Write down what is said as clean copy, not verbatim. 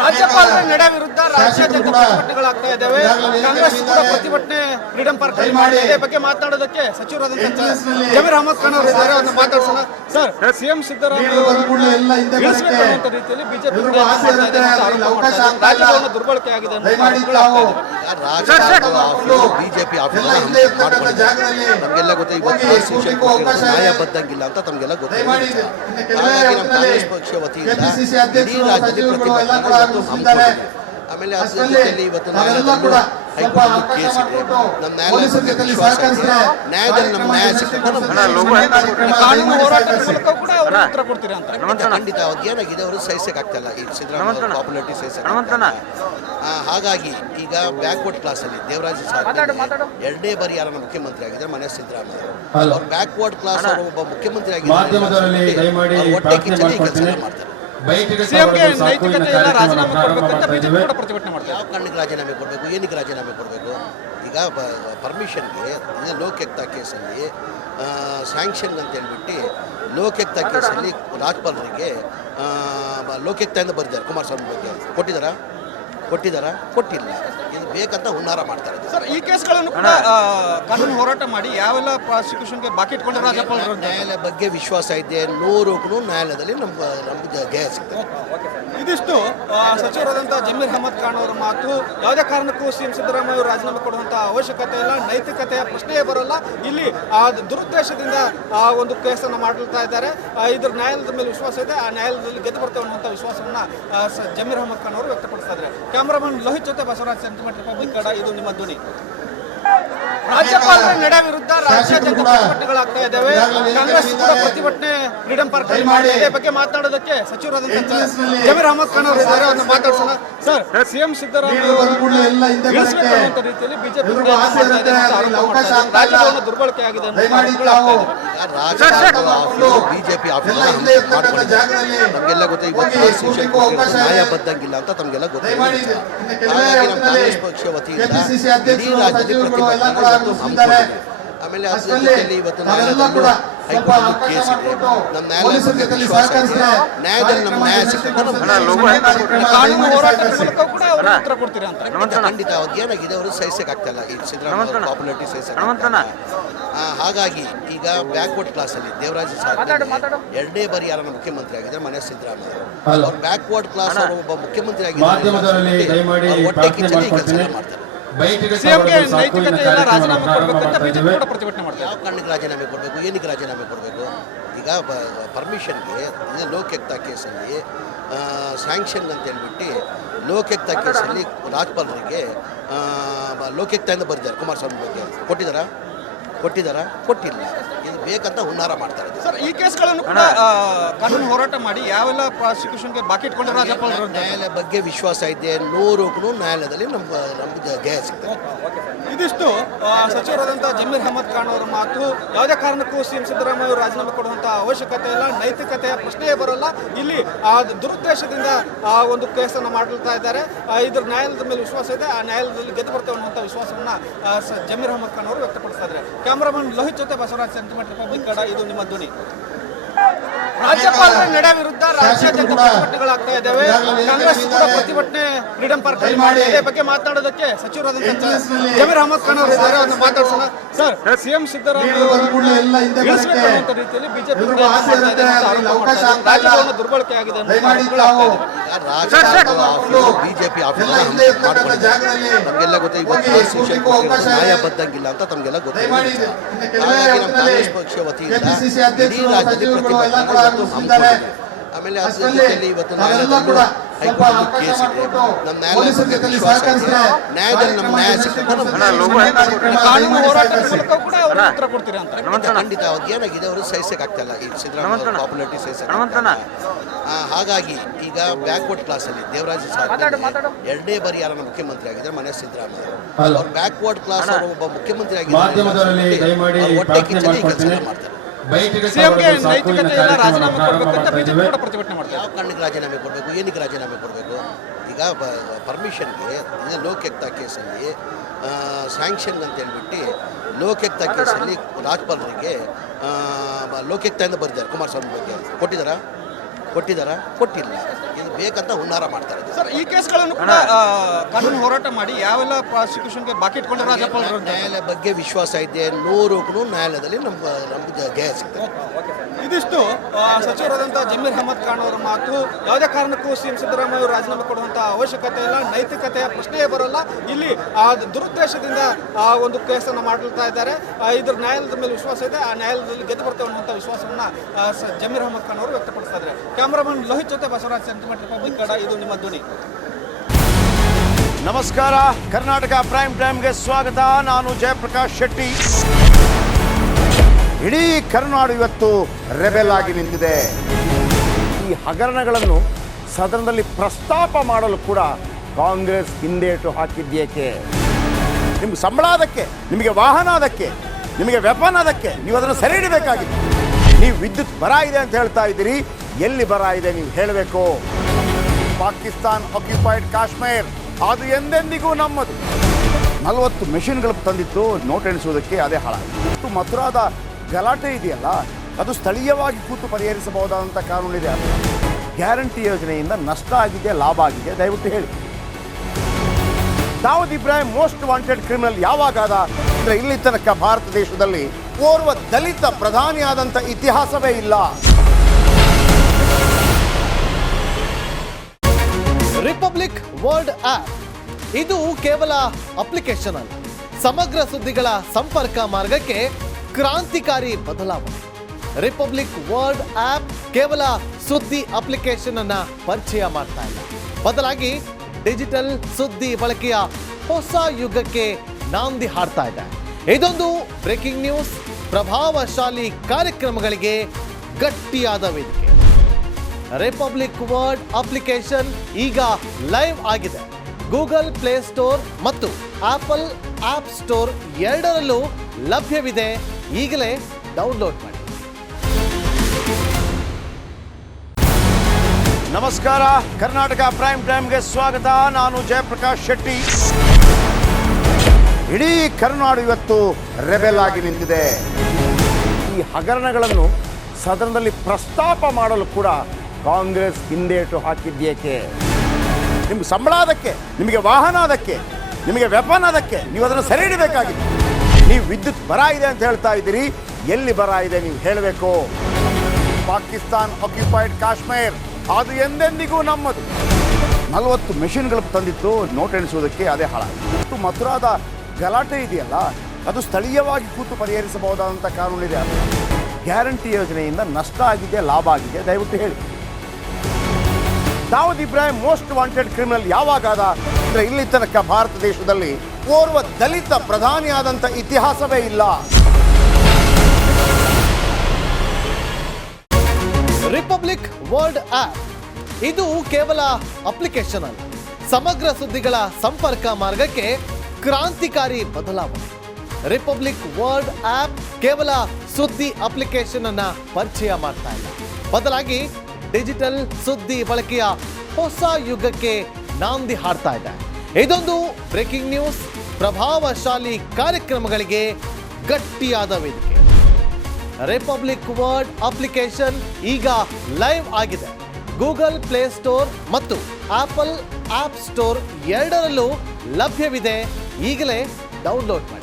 ರಾಜ್ಯಪಾಲರ ನಡೆ ವಿರುದ್ಧ ರಾಜ್ಯಾದ್ಯಂತ ಪ್ರತಿಭಟನೆಗಳಾಗ್ತಾ ಇದ್ದಾವೆ. ಕಾಂಗ್ರೆಸ್ ಕೂಡ ಪ್ರತಿಭಟನೆ ಫ್ರೀಡಂ ಪಾರ್ಕ್ ಇದೇ ಬಗ್ಗೆ ಮಾತನಾಡೋದಕ್ಕೆ ಸಚಿವರಾದಂತಹ ಜಮೀರ್ ಅಹಮದ್ ಖಾನ್ ಅವರು ಇದ್ದಾರೆ. ಅವ್ರನ್ನ ಮಾತಾಡ್ಸೋಣ. ಸರ್, ಸಿಎಂ ಸಿದ್ದರಾಮಯ್ಯ ಇಳಿಸಬೇಕು ರೀತಿಯಲ್ಲಿ ಬಿಜೆಪಿ ರಾಜ್ಯಭವನ ದುರ್ಬಳಕೆ ಆಗಿದೆ. ಬಿಜೆಪಿ ನಮಗೆಲ್ಲ ಗೊತ್ತು. ಇವತ್ತು ನ್ಯಾಯ ಬದ್ದಂಗಿಲ್ಲ ಅಂತ ತಮಗೆಲ್ಲ ಗೊತ್ತು. ಹಾಗಾಗಿ ನಮ್ಮ ಕಾಂಗ್ರೆಸ್ ಪಕ್ಷ ವತಿಯಿಂದ ಇಡೀ ರಾಜ್ಯದಲ್ಲಿ ಪ್ರತಿಭಟನೆ. ಆಮೇಲೆ ಅದರಲ್ಲಿ ಇವತ್ತು ಹೈಕೋರ್ಟ್ ಕೇಸ್ ಇದೆ. ನಮ್ಮ ನ್ಯಾಯಾಲಯದಲ್ಲಿ ವಿಶ್ವಾಸ ಇದೆ. ನ್ಯಾಯದಲ್ಲಿ ನಮ್ಮ ನ್ಯಾಯ ಸಿಗ್ತದೆ. ಖಂಡಿತ ಅವ್ರಿಗೆ ಏನಾಗಿದೆ, ಅವರು ಸಹಿಸಕ್ಕಾಗ್ತಲ್ಲ ಈ ಸಿದ್ದರಾಮಯ್ಯ ಪಾಪ್ಯುಲಾರಿಟಿ ಸಹಿಸಕ್ಕಾಗ್ತಲ್ಲ. ಹಾಗಾಗಿ ಈಗ ಬ್ಯಾಕ್ವರ್ಡ್ ಕ್ಲಾಸಲ್ಲಿ ದೇವರಾಜ ಸಾಹೇಬ್ ಎರಡನೇ ಬಾರಿ ಯಾರನ್ನ ಮುಖ್ಯಮಂತ್ರಿ ಆಗಿದ್ದಾರೆ ಮನೆ ಸಿದ್ದರಾಮಯ್ಯ. ಅವ್ರು ಬ್ಯಾಕ್ವರ್ಡ್ ಕ್ಲಾಸ್ ಅವರು ಒಬ್ಬ ಮುಖ್ಯಮಂತ್ರಿ ಆಗಿದ್ದಾರೆ. ಹೊಟ್ಟೆ ಕಿಚ್ಚಲ್ಲಿ ಕೆಲಸ ಮಾಡ್ತಾರೆ. ಯಾವ ಕಾರಣಕ್ಕೆ ರಾಜೀನಾಮೆ ಕೊಡಬೇಕು, ಏನಕ್ಕೆ ರಾಜೀನಾಮೆ ಕೊಡಬೇಕು? ಈಗ ಪರ್ಮಿಷನ್ಗೆ ಲೋಕಾಯುಕ್ತ ಕೇಸಲ್ಲಿ ಸ್ಯಾಂಕ್ಷನ್ ಅಂತ ಹೇಳ್ಬಿಟ್ಟು ಲೋಕಾಯುಕ್ತ ಕೇಸಲ್ಲಿ ರಾಜ್ಪಾಲರಿಗೆ ಲೋಕಾಯುಕ್ತದಿಂದ ಬರೆದಿದ್ದಾರೆ. ಕುಮಾರಸ್ವಾಮಿ ಬಗ್ಗೆ ಕೊಟ್ಟಿದ್ದಾರಾ? ಕೊಟ್ಟಿಲ್ಲ. ಇದು ಬೇಕಂತ ಹುನ್ನಾರ ಮಾಡ್ತಾರೆ. ಸರ್, ಈ ಕೇಸ್ಗಳನ್ನು ಕೂಡ ಕಾನೂನು ಹೋರಾಟ ಮಾಡಿ ಯಾವೆಲ್ಲ ಪ್ರಾಸಿಕ್ಯೂಷನ್ಗೆ ಬಾಕಿ ಇಟ್ಕೊಂಡು ರಾಜ್ಯಪಾಲರು ನ್ಯಾಯಾಲಯ ಬಗ್ಗೆ ವಿಶ್ವಾಸ ಇದೆ. 100ಕ್ಕೂ ನ್ಯಾಯಾಲಯದಲ್ಲಿ ನಮ್ಗೆ ನ್ಯಾಯ ಸಿಗ್ತದೆ. ಇದಿಷ್ಟು ಸಚಿವರಾದಂತಹ ಜಮೀರ್ ಅಹಮದ್ ಖಾನ್ ಅವರ ಮಾತು. ಯಾವುದೇ ಕಾರಣಕ್ಕೂ ಸಿಎಂ ಸಿದ್ದರಾಮಯ್ಯ ರಾಜೀನಾಮೆ ಕೊಡುವಂತಹ ಅವಶ್ಯಕತೆ ಇಲ್ಲ, ನೈತಿಕತೆಯ ಪ್ರಶ್ನೆಯೇ ಬರಲ್ಲ. ಇಲ್ಲಿ ಆ ದುರುದ್ದೇಶದಿಂದ ಆ ಒಂದು ಕೇಸನ್ನು ಮಾಡ್ತಾ ಇದ್ದಾರೆ. ಇದ್ರ ನ್ಯಾಯಾಲಯದ ಮೇಲೆ ವಿಶ್ವಾಸ ಇದೆ, ಆ ನ್ಯಾಯಾಲಯದಲ್ಲಿ ಗೆದ್ದು ಬರ್ತೇವೆ ಅನ್ನುವಂಥ ವಿಶ್ವಾಸವನ್ನ ಜಮೀರ್ ಅಹಮದ್ ಖಾನ್ ಅವರು ವ್ಯಕ್ತಪಡಿಸ್ತಾ ಇದ್ದಾರೆ. ಕ್ಯಾಮರಾಮನ್ ಲೋಹಿತ್ ಜೊತೆ ಬಸವರಾಜ್, ಸೆಂಟಿಮೆಂಟ್ ರಿಪಬ್ಲಿಕ್ ಕನ್ನಡ, ಇದು ನಿಮ್ಮ ಧ್ವನಿ. ರಾಜ್ಯಪಾಲರ ನಡೆ ವಿರುದ್ಧ ರಾಜ್ಯಾದ್ಯಂತ ಪ್ರತಿಭಟನೆಗಳಾಗ್ತಾ ಇದ್ದಾವೆ. ಕಾಂಗ್ರೆಸ್ ಕೂಡ ಪ್ರತಿಭಟನೆ ಫ್ರೀಡಂ ಪಾರ್ಕ್ ಇದೇ ಬಗ್ಗೆ ಮಾತನಾಡೋದಕ್ಕೆ ಸಚಿವರಾದಂತಹ ಜಮೀರ್ ಅಹಮದ್ ಖಾನ್ ಅವರು ಇದ್ದಾರೆ. ಅವ್ರನ್ನ ಮಾತಾಡ್ಸೋಣ. ಸರ್, ಸಿಎಂ ಸಿದ್ದರಾಮಯ್ಯ ಇಳಿಸಬೇಕು ರೀತಿಯಲ್ಲಿ ಬಿಜೆಪಿ ರಾಜ್ಯಭವನ ದುರ್ಬಳಕೆ ಆಗಿದೆ. ಬಿಜೆಪಿ ನಮಗೆಲ್ಲ ಗೊತ್ತು. ಇವತ್ತು ನ್ಯಾಯ ಬದ್ದಂಗಿಲ್ಲ ಅಂತ ತಮಗೆಲ್ಲ ಗೊತ್ತು. ಹಾಗಾಗಿ ನಮ್ಮ ಕಾಂಗ್ರೆಸ್ ಪಕ್ಷ ವತಿಯಿಂದ ಇಡೀ ರಾಜ್ಯದಲ್ಲಿ ಪ್ರತಿಭಟನೆ. ಆಮೇಲೆ ಅದರಲ್ಲಿ ಇವತ್ತು ಹೈಕೋರ್ಟ್ ಕೇಸ್ ಇದೆ. ನಮ್ಮ ನ್ಯಾಯಾಲಯದಲ್ಲಿ ವಿಶ್ವಾಸ ಇದೆ. ನ್ಯಾಯದಲ್ಲಿ ನಮ್ಮ ನ್ಯಾಯ ಸಿಗ್ತದೆ. ಖಂಡಿತ ಅವ್ರಿಗೆ ಏನಾಗಿದೆ, ಅವರು ಸಹಿಸಕ್ಕಾಗ್ತಲ್ಲ ಈ ಸಿದ್ದರಾಮಯ್ಯ ಪಾಪ್ಯುಲಾರಿಟಿ ಸಹಿಸಕ್ಕಾಗ್ತಲ್ಲ. ಹಾಗಾಗಿ ಈಗ ಬ್ಯಾಕ್ವರ್ಡ್ ಕ್ಲಾಸಲ್ಲಿ ದೇವರಾಜ ಸಾಹೇಬ್ ಎರಡನೇ ಬಾರಿ ಯಾರನ್ನ ಮುಖ್ಯಮಂತ್ರಿ ಆಗಿದ್ದಾರೆ ಮನೆ ಸಿದ್ದರಾಮಯ್ಯ. ಅವ್ರು ಬ್ಯಾಕ್ವರ್ಡ್ ಕ್ಲಾಸ್ ಅವರು ಒಬ್ಬ ಮುಖ್ಯಮಂತ್ರಿ ಆಗಿದ್ದಾರೆ. ಹೊಟ್ಟೆ ಕಿಚ್ಚಲ್ಲಿ ಕೆಲಸ ಮಾಡ್ತಾರೆ. ಯಾವ ಕಾರಣಕ್ಕೆ ರಾಜೀನಾಮೆ ಕೊಡಬೇಕು, ಏನಕ್ಕೆ ರಾಜೀನಾಮೆ ಕೊಡಬೇಕು? ಈಗ ಪರ್ಮಿಷನ್ಗೆ ಲೋಕಾಯುಕ್ತ ಕೇಸಲ್ಲಿ ಸ್ಯಾಂಕ್ಷನ್ ಅಂತ ಹೇಳ್ಬಿಟ್ಟು ಲೋಕಾಯುಕ್ತ ಕೇಸಲ್ಲಿ ರಾಜ್ಪಾಲರಿಗೆ ಲೋಕಾಯುಕ್ತದಿಂದ ಬರೆದಿದ್ದಾರೆ. ಕುಮಾರಸ್ವಾಮಿ ಬಗ್ಗೆ ಕೊಟ್ಟಿದ್ದಾರಾ? ಕೊಟ್ಟಿಲ್ಲ. ಇದು ಬೇಕಂತ ಹುನ್ನಾರ ಮಾಡ್ತಾರೆ. ಸರ್, ಈ ಕೇಸ್ಗಳನ್ನು ಕೂಡ ಕಾನೂನು ಹೋರಾಟ ಮಾಡಿ ಯಾವೆಲ್ಲ ಪ್ರಾಸಿಕ್ಯೂಷನ್ಗೆ ಬಾಕಿ ಇಟ್ಕೊಂಡು ರಾಜ್ಯಪಾಲರು ನ್ಯಾಯಾಲಯ ಬಗ್ಗೆ ವಿಶ್ವಾಸ ಇದೆ. 100ಕ್ಕೂ ನ್ಯಾಯಾಲಯದಲ್ಲಿ ನಮ್ಗೆ ನ್ಯಾಯ ಸಿಗ್ತದೆ. ಇದಿಷ್ಟು ಸಚಿವರಾದಂತಹ ಜಮೀರ್ ಅಹಮದ್ ಖಾನ್ ಅವರ ಮಾತು. ಯಾವುದೇ ಕಾರಣಕ್ಕೂ ಸಿಎಂ ಸಿದ್ದರಾಮಯ್ಯ ರಾಜೀನಾಮೆ ಕೊಡುವಂತಹ ಅವಶ್ಯಕತೆ ಇಲ್ಲ, ನೈತಿಕತೆಯ ಪ್ರಶ್ನೆಯೇ ಬರಲ್ಲ. ಇಲ್ಲಿ ಆ ದುರುದ್ದೇಶದಿಂದ ಆ ಒಂದು ಕೇಸನ್ನು ಮಾಡ್ತಾ ಇದ್ದಾರೆ. ಇದ್ರ ನ್ಯಾಯಾಲಯದ ಮೇಲೆ ವಿಶ್ವಾಸ ಇದೆ, ಆ ನ್ಯಾಯಾಲಯದಲ್ಲಿ ಗೆದ್ದು ಬರ್ತೇವೆ ಅನ್ನುವಂಥ ವಿಶ್ವಾಸವನ್ನ ಜಮೀರ್ ಅಹಮದ್ ಖಾನ್ ಅವರು ವ್ಯಕ್ತಪಡಿಸ್ತಾ ಇದ್ದಾರೆ. ಕ್ಯಾಮರಾಮನ್ ಲೋಹಿತ್ ಜೊತೆ ಬಸವರಾಜ್, ಸೆಂಟಿಮೆಂಟ್ ರಿಪಬ್ಲಿಕ್ ಕನ್ನಡ, ಇದು ನಿಮ್ಮ ಧ್ವನಿ. ರಾಜ್ಯಪಾಲರ ನಡೆ ವಿರುದ್ಧ ರಾಜ್ಯಾದ್ಯಂತ ಪ್ರತಿಭಟನೆಗಳಾಗ್ತಾ ಇದ್ದಾವೆ. ಕಾಂಗ್ರೆಸ್ ಕೂಡ ಪ್ರತಿಭಟನೆ ಫ್ರೀಡಂ ಪಾರ್ಕ್ ಇದೇ ಬಗ್ಗೆ ಮಾತನಾಡೋದಕ್ಕೆ ಸಚಿವರಾದಂತಹ ಜಮೀರ್ ಅಹಮದ್ ಖಾನ್ ಅವರು ಇದ್ದಾರೆ. ಅವ್ರನ್ನ ಮಾತಾಡ್ಸೋಣ. ಸರ್, ಸಿಎಂ ಸಿದ್ದರಾಮಯ್ಯ ಇಳಿಸಬೇಕು ರೀತಿಯಲ್ಲಿ ಬಿಜೆಪಿ ರಾಜ್ಯಭವನ ದುರ್ಬಳಕೆ ಆಗಿದೆ. ಬಿಜೆಪಿ ನಮಗೆಲ್ಲ ಗೊತ್ತು. ಇವತ್ತು ನ್ಯಾಯ ಬದ್ದಂಗಿಲ್ಲ ಅಂತ ತಮಗೆಲ್ಲ ಗೊತ್ತು. ಹಾಗಾಗಿ ನಮ್ಮ ಕಾಂಗ್ರೆಸ್ ಪಕ್ಷ ವತಿಯಿಂದ ಇಡೀ ರಾಜ್ಯದಲ್ಲಿ ಪ್ರತಿಭಟನೆ. ಆಮೇಲೆ ಅದರಲ್ಲಿ ಇವತ್ತು ಹೈಕೋರ್ಟ್ ಕೇಸ್ ಇದೆ. ನಮ್ಮ ನ್ಯಾಯಾಲಯದಲ್ಲಿ ವಿಶ್ವಾಸ ಇದೆ. ನ್ಯಾಯದಲ್ಲಿ ನಮ್ಮ ನ್ಯಾಯ ಸಿಗ್ತದೆ. ಖಂಡಿತ ಅವ್ರಿಗೆ ಏನಾಗಿದೆ, ಅವರು ಸಹಿಸಕ್ಕಾಗ್ತಲ್ಲ ಈ ಸಿದ್ದರಾಮಯ್ಯ ಪಾಪ್ಯುಲಾರಿಟಿ ಸಹಿಸಕ್ಕಾಗ್ತಲ್ಲ. ಹಾಗಾಗಿ ಈಗ ಬ್ಯಾಕ್ವರ್ಡ್ ಕ್ಲಾಸಲ್ಲಿ ದೇವರಾಜ ಸಾಹೇಬ್ ಎರಡನೇ ಬಾರಿ ಯಾರನ್ನ ಮುಖ್ಯಮಂತ್ರಿ ಆಗಿದ್ದಾರೆ ಮನೆ ಸಿದ್ದರಾಮಯ್ಯ. ಅವ್ರು ಬ್ಯಾಕ್ವರ್ಡ್ ಕ್ಲಾಸ್ ಅವರು ಒಬ್ಬ ಮುಖ್ಯಮಂತ್ರಿ ಆಗಿದ್ದಾರೆ. ಹೊಟ್ಟೆ ಕಿಚ್ಚಲ್ಲಿ ಕೆಲಸ ಮಾಡ್ತಾರೆ. ಯಾವ ಕಾರಣಕ್ಕೆ ರಾಜೀನಾಮೆ ಕೊಡಬೇಕು, ಏನಕ್ಕೆ ರಾಜೀನಾಮೆ ಕೊಡಬೇಕು? ಈಗ ಪರ್ಮಿಷನ್ಗೆ ಲೋಕಾಯುಕ್ತ ಕೇಸಲ್ಲಿ ಸ್ಯಾಂಕ್ಷನ್ ಅಂತ ಹೇಳ್ಬಿಟ್ಟು ಲೋಕಾಯುಕ್ತ ಕೇಸಲ್ಲಿ ರಾಜ್ಪಾಲರಿಗೆ ಲೋಕಾಯುಕ್ತದಿಂದ ಬರೆದಿದ್ದಾರೆ. ಕುಮಾರಸ್ವಾಮಿ ಬಗ್ಗೆ ಕೊಟ್ಟಿದ್ದಾರಾ? ಕೊಟ್ಟಿಲ್ಲ. ಇದು ಬೇಕಂತ ಹುನ್ನಾರ ಮಾಡ್ತಾರೆ. ಸರ್, ಈ ಕೇಸ್ಗಳನ್ನು ಕೂಡ ಕಾನೂನು ಹೋರಾಟ ಮಾಡಿ ಯಾವೆಲ್ಲ ಪ್ರಾಸಿಕ್ಯೂಷನ್ಗೆ ಬಾಕಿ ಇಟ್ಕೊಂಡು ರಾಜ್ಯಪಾಲರು ನ್ಯಾಯಾಲಯ ಬಗ್ಗೆ ವಿಶ್ವಾಸ ಇದೆ. 100ಕ್ಕೂ ನ್ಯಾಯಾಲಯದಲ್ಲಿ ನಮ್ಗೆ ಜಯ ಸಿಗ್ತದೆ. ಇದಿಷ್ಟು ಸಚಿವರಾದಂಥ ಜಮೀರ್ ಅಹಮದ್ ಖಾನ್ ಅವರ ಮಾತು. ಯಾವುದೇ ಕಾರಣಕ್ಕೂ ಸಿಎಂ ಸಿದ್ದರಾಮಯ್ಯ ಅವರು ರಾಜೀನಾಮೆ ಕೊಡುವಂಥ ಅವಶ್ಯಕತೆ ಇಲ್ಲ, ನೈತಿಕತೆಯ ಪ್ರಶ್ನೆಯೇ ಬರಲ್ಲ. ಇಲ್ಲಿ ದುರುದ್ದೇಶದಿಂದ ಒಂದು ಕೇಸನ್ನು ಮಾಡ್ತಾ ಇದ್ದಾರೆ. ಇದ್ರ ನ್ಯಾಯಾಲಯದ ಮೇಲೆ ವಿಶ್ವಾಸ ಇದೆ, ಆ ನ್ಯಾಯಾಲಯದಲ್ಲಿ ಗೆದ್ದು ಬರ್ತೇವೆ ಅನ್ನುವಂಥ ವಿಶ್ವಾಸವನ್ನು ಜಮೀರ್ ಅಹಮದ್ ಖಾನ್ ಅವರು ವ್ಯಕ್ತಪಡಿಸ್ತಾ ಇದ್ದಾರೆ. ಕ್ಯಾಮರಾಮನ್ ಲೋಹಿತ್ ಜೊತೆ ಬಸವರಾಜ್, ಸೆಂಟಿಮೆಂಟ್ ರಿಪಬ್ಲಿಕ್ ಕನ್ನಡ, ಇದು ನಿಮ್ಮ ಧ್ವನಿ. ನಮಸ್ಕಾರ, ಕರ್ನಾಟಕ ಪ್ರೈಮ್ ಟೈಮ್ಗೆ ಸ್ವಾಗತ. ನಾನು ಜಯಪ್ರಕಾಶ್ ಶೆಟ್ಟಿ. ಇಡೀ ಕರುನಾಡು ಇವತ್ತು ರೆಬೆಲ್ ಆಗಿ ನಿಂತಿದೆ. ಈ ಹಗರಣಗಳನ್ನು ಸದನದಲ್ಲಿ ಪ್ರಸ್ತಾಪ ಮಾಡಲು ಕೂಡ ಕಾಂಗ್ರೆಸ್ ಹಿಂದೇಟು ಹಾಕಿದ್ದೇಕೆ? ನಿಮ್ಗೆ ಸಂಬಳ ಅದಕ್ಕೆ, ನಿಮಗೆ ವಾಹನ ಅದಕ್ಕೆ, ನಿಮಗೆ ವೆಪನ್ ಅದಕ್ಕೆ, ನೀವು ಅದನ್ನು ಸೆರೆ ಹಿಡಬೇಕಾಗಿತ್ತು. ನೀವು ವಿದ್ಯುತ್ ಬರ ಇದೆ ಅಂತ ಹೇಳ್ತಾ ಇದ್ದೀರಿ, ಎಲ್ಲಿ ಬರ ಇದೆ ನೀವು ಹೇಳಬೇಕು. ಪಾಕಿಸ್ತಾನ್ ಆಕ್ಯುಪೈಡ್ ಕಾಶ್ಮೀರ್ ಅದು ಎಂದೆಂದಿಗೂ ನಮ್ಮದು. 40 ಮೆಷಿನ್ಗಳು ತಂದಿತ್ತು ನೋಟ್ ಎಣಿಸುವುದಕ್ಕೆ, ಅದೇ ಹಾಳಾಯಿತು. ಮಥುರಾದ ಗಲಾಟೆ ಇದೆಯಲ್ಲ, ಅದು ಸ್ಥಳೀಯವಾಗಿ ಕೂತು ಪರಿಹರಿಸಬಹುದಾದಂಥ ಕಾನೂನಿದೆ. ಗ್ಯಾರಂಟಿ ಯೋಜನೆಯಿಂದ ನಷ್ಟ ಆಗಿದೆ, ಲಾಭ ಆಗಿದೆ, ದಯವಿಟ್ಟು ಹೇಳಿ. Dawood Ibrahim most wanted criminal ಯಾವಾಗಾದ ಅಂದರೆ ಇಲ್ಲಿ ತನಕ ಭಾರತ ದೇಶದಲ್ಲಿ ಓರ್ವ ದಲಿತ ಪ್ರಧಾನಿಯಾದಂಥ ಇತಿಹಾಸವೇ ಇಲ್ಲ. ರಿಪಬ್ಲಿಕ್ ವರ್ಲ್ಡ್ ಆಪ್ ಇದು ಕೇವಲ ಅಪ್ಲಿಕೇಶನ್ ಅಲ್ಲ, ಸಮಗ್ರ ಸುದ್ದಿಗಳ ಸಂಪರ್ಕ ಮಾರ್ಗಕ್ಕೆ ಕ್ರಾಂತಿಕಾರಿ ಬದಲಾವಣೆ. ರಿಪಬ್ಲಿಕ್ ವರ್ಲ್ಡ್ ಆಪ್ ಕೇವಲ ಸುದ್ದಿ ಅಪ್ಲಿಕೇಶನ್ ಅನ್ನ ಪರಿಚಯ ಮಾಡ್ತಾ ಇಲ್ಲ, ಬದಲಾಗಿ ಡಿಜಿಟಲ್ ಸುದ್ದಿ ಬಳಕೆಯ ಹೊಸ ಯುಗಕ್ಕೆ ನಾಂದಿ ಹಾಡ್ತಾ ಇದೆ. ಇದೊಂದು ಬ್ರೇಕಿಂಗ್ ನ್ಯೂಸ್, ಪ್ರಭಾವಶಾಲಿ ಕಾರ್ಯಕ್ರಮಗಳಿಗೆ ಗಟ್ಟಿಯಾದ ವೇದಿಕೆ. ರಿಪಬ್ಲಿಕ್ ವರ್ಲ್ಡ್ ಅಪ್ಲಿಕೇಶನ್ ಈಗ ಲೈವ್ ಆಗಿದೆ. ಗೂಗಲ್ ಪ್ಲೇ ಸ್ಟೋರ್ ಮತ್ತು ಆಪಲ್ ಆಪ್ ಸ್ಟೋರ್ ಎರಡರಲ್ಲೂ ಲಭ್ಯವಿದೆ. ಈಗಲೇ ಡೌನ್ಲೋಡ್ ಮಾಡಿ. ನಮಸ್ಕಾರ, ಕರ್ನಾಟಕ ಪ್ರೈಮ್ ಟೈಮ್ಗೆ ಸ್ವಾಗತ. ನಾನು ಜಯಪ್ರಕಾಶ್ ಶೆಟ್ಟಿ. ಇಡೀ ಕರುನಾಡು ಇವತ್ತು ರೆಬೆಲ್ ಆಗಿ ನಿಂತಿದೆ. ಈ ಹಗರಣಗಳನ್ನು ಸದನದಲ್ಲಿ ಪ್ರಸ್ತಾಪ ಮಾಡಲು ಕೂಡ ಕಾಂಗ್ರೆಸ್ ಹಿಂದೇಟು ಹಾಕಿದ್ದೇಕೆ? ನಿಮ್ಗೆ ಸಂಬಳ ಅದಕ್ಕೆ, ನಿಮಗೆ ವಾಹನ ಅದಕ್ಕೆ, ನಿಮಗೆ ವೆಪನ್ ಅದಕ್ಕೆ, ನೀವು ಅದನ್ನು ಸೆರೆ ಹಿಡಬೇಕಾಗಿತ್ತು. ನೀವು ವಿದ್ಯುತ್ ಬರ ಇದೆ ಅಂತ ಹೇಳ್ತಾ ಇದ್ದೀರಿ, ಎಲ್ಲಿ ಬರ ಇದೆ ನೀವು ಹೇಳಬೇಕು. ಪಾಕಿಸ್ತಾನ್ ಆಕ್ಯುಪೈಡ್ ಕಾಶ್ಮೀರ್ ಅದು ಎಂದೆಂದಿಗೂ ನಮ್ಮದು. 40 ಮೆಷಿನ್ಗಳು ತಂದಿತ್ತು ನೋಟ್ ಎಣಿಸುವುದಕ್ಕೆ, ಅದೇ ಹಾಳಾಯಿತು. ಮಥುರಾದ ಗಲಾಟೆ ಇದೆಯಲ್ಲ, ಅದು ಸ್ಥಳೀಯವಾಗಿ ಕೂತು ಪರಿಹರಿಸಬಹುದಾದಂಥ ಕಾನೂನಿದೆ. ಗ್ಯಾರಂಟಿ ಯೋಜನೆಯಿಂದ ನಷ್ಟ ಆಗಿದೆ, ಲಾಭ ಆಗಿದೆ, ದಯವಿಟ್ಟು ಹೇಳಿ. Dawood Ibrahim most wanted criminal ಯಾವಾಗಾದ ಅಂದರೆ ಇಲ್ಲಿ ತನಕ ಭಾರತ ದೇಶದಲ್ಲಿ ಓರ್ವ ದಲಿತ ಪ್ರಧಾನಿಯಾದಂಥ ಇತಿಹಾಸವೇ ಇಲ್ಲ. ರಿಪಬ್ಲಿಕ್ ವರ್ಲ್ಡ್ ಆಪ್ ಇದು ಕೇವಲ ಅಪ್ಲಿಕೇಶನ್ ಅಲ್ಲ, ಸಮಗ್ರ ಸುದ್ದಿಗಳ ಸಂಪರ್ಕ ಮಾರ್ಗಕ್ಕೆ ಕ್ರಾಂತಿಕಾರಿ ಬದಲಾವಣೆ. ರಿಪಬ್ಲಿಕ್ ವರ್ಲ್ಡ್ ಆಪ್ ಕೇವಲ ಸುದ್ದಿ ಅಪ್ಲಿಕೇಶನ್ ಅನ್ನ ಪರಿಚಯ ಮಾಡ್ತಾ ಇಲ್ಲ, ಬದಲಾಗಿ ಡಿಜಿಟಲ್ ಸುದ್ದಿ ಬಳಕೆಯ ಹೊಸ ಯುಗಕ್ಕೆ ನಾಂದಿ ಹಾಡ್ತಾ ಇದೆ. ಇದೊಂದು ಬ್ರೇಕಿಂಗ್ ನ್ಯೂಸ್, ಪ್ರಭಾವಶಾಲಿ ಕಾರ್ಯಕ್ರಮಗಳಿಗೆ ಗಟ್ಟಿಯಾದ ವೇದಿಕೆ. ರಿಪಬ್ಲಿಕ್ ವರ್ಲ್ಡ್ ಅಪ್ಲಿಕೇಶನ್ ಈಗ ಲೈವ್ ಆಗಿದೆ. ಗೂಗಲ್ ಪ್ಲೇ ಸ್ಟೋರ್ ಮತ್ತು ಆಪಲ್ ಆಪ್ ಸ್ಟೋರ್ ಎರಡರಲ್ಲೂ ಲಭ್ಯವಿದೆ. ಈಗಲೇ ಡೌನ್ಲೋಡ್ ಮಾಡಿ.